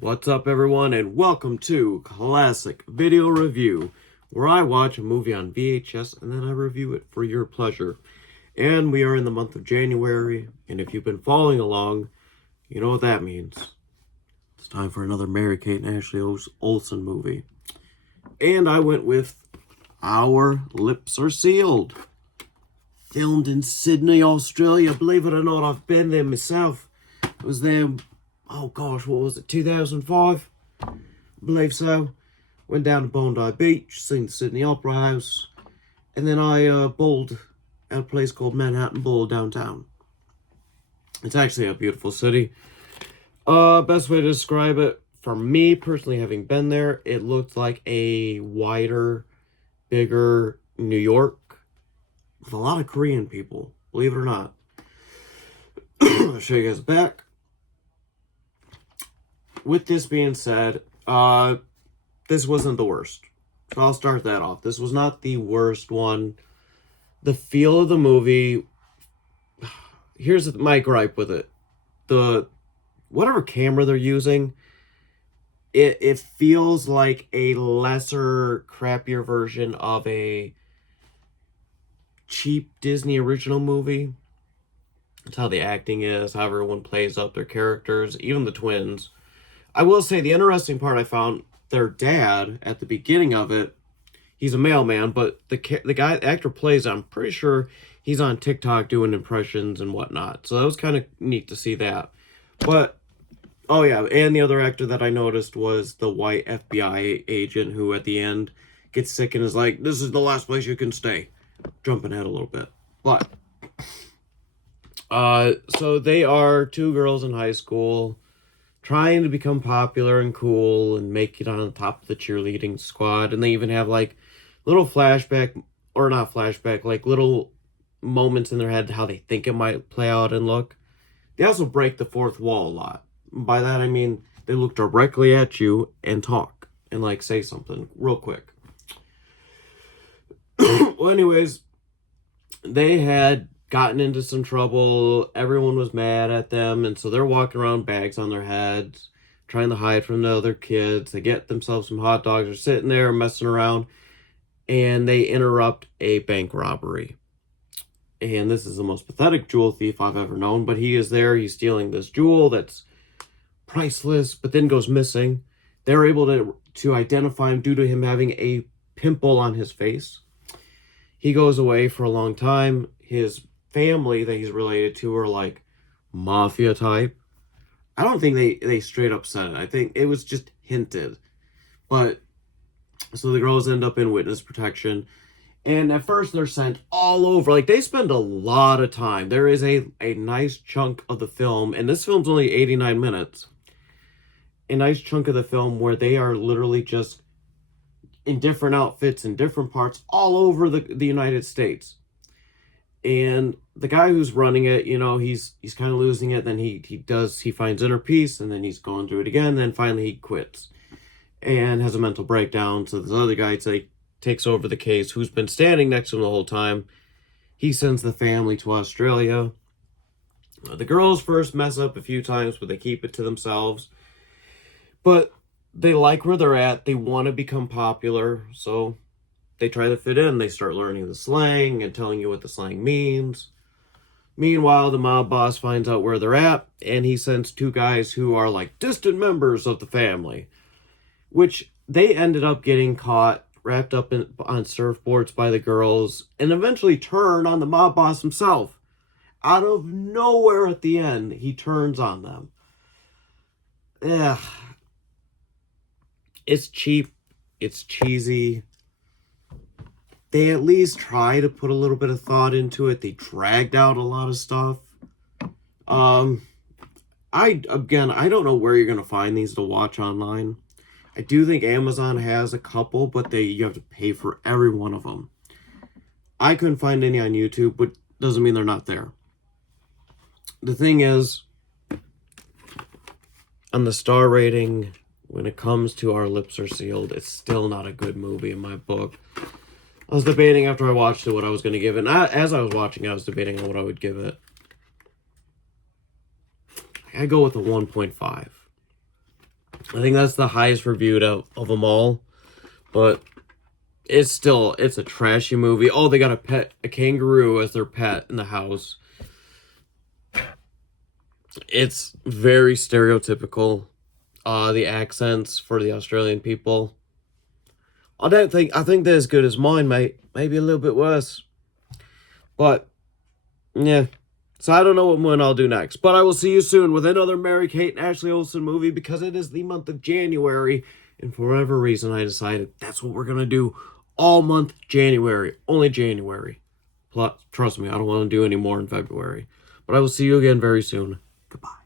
What's up, everyone, and welcome to Classic Video Review, where I watch a movie on VHS and then I review it for your pleasure. And we are in the month of January, and if you've been following along, you know what that means. It's time for another Mary-Kate and Ashley Olsen movie. And I went with Our Lips Are Sealed. Filmed in Sydney, Australia. Believe it or not, I've been there myself. I was there, oh gosh, what was it, 2005? I believe so. Went down to Bondi Beach, seen the Sydney Opera House, and then I bowled at a place called Manhattan Bowl downtown. It's actually a beautiful city. Best way to describe it, for me personally, having been there, it looked like a wider, bigger New York with a lot of Korean people, believe it or not. I'll show you guys the back. With this being said, this wasn't the worst. So I'll start that off. This was not the worst one. The feel of the movie, here's my gripe with it. Whatever camera they're using, it feels like a lesser, crappier version of a cheap Disney original movie. That's how the acting is, how everyone plays up their characters, even the twins. I will say the interesting part I found, their dad at the beginning of it, he's a mailman, but the actor plays, I'm pretty sure he's on TikTok doing impressions and whatnot. So that was kind of neat to see that. But, oh yeah, and the other actor that I noticed was the white FBI agent who at the end gets sick and is like, this is the last place you can stay. Jumping ahead a little bit. But, so they are two girls in high school trying to become popular and cool and make it on the top of the cheerleading squad. And they even have like little flashback, or not flashback, like little moments in their head how they think it might play out and look. They also break the fourth wall a lot. By that I mean they look directly at you and talk and like say something real quick. Well, anyways, they had gotten into some trouble. Everyone was mad at them, and so they're walking around bags on their heads, trying to hide from the other kids. They get themselves some hot dogs. They're sitting there messing around, and they interrupt a bank robbery. And this is the most pathetic jewel thief I've ever known, but he is there. He's stealing this jewel that's priceless, but then goes missing. They're able to identify him due to him having a pimple on his face. He goes away for a long time. His family that he's related to are like mafia type. I don't think they straight up said it. I think it was just hinted. But so the girls end up in witness protection. And at first they're sent all over. Like they spend a lot of time. There is a nice chunk of the film, and this film's only 89 minutes. A nice chunk of the film where they are literally just in different outfits in different parts all over the United States. And the guy who's running it, you know, he's kind of losing it. Then he finds inner peace, and then he's going through it again. And then finally he quits and has a mental breakdown. So this other guy takes over the case, who's been standing next to him the whole time. He sends the family to Australia. The girls first mess up a few times, but they keep it to themselves. But they like where they're at. They want to become popular, so they try to fit in. They start learning the slang and telling you what the slang means. Meanwhile, the mob boss finds out where they're at, and he sends two guys who are like distant members of the family, which they ended up getting caught, wrapped up on surfboards by the girls, and eventually turn on the mob boss himself. Out of nowhere at the end, he turns on them. Ugh. It's cheap. It's cheesy. They at least try to put a little bit of thought into it. They dragged out a lot of stuff. I don't know where you're going to find these to watch online. I do think Amazon has a couple, but you have to pay for every one of them. I couldn't find any on YouTube, but doesn't mean they're not there. The thing is, on the star rating, when it comes to Our Lips Are Sealed, it's still not a good movie in my book. I was debating after I watched it what I was going to give it. And as I was watching it, I was debating on what I would give it. I go with a 1.5. I think that's the highest reviewed of them all. But it's a trashy movie. Oh, they got a kangaroo as their pet in the house. It's very stereotypical. The accents for the Australian people. I think they're as good as mine, mate. Maybe a little bit worse. But yeah. So I don't know what one I'll do next. But I will see you soon with another Mary-Kate and Ashley Olsen movie, because it is the month of January. And for whatever reason, I decided that's what we're going to do all month January. Only January. Plus, trust me, I don't want to do any more in February. But I will see you again very soon. Goodbye.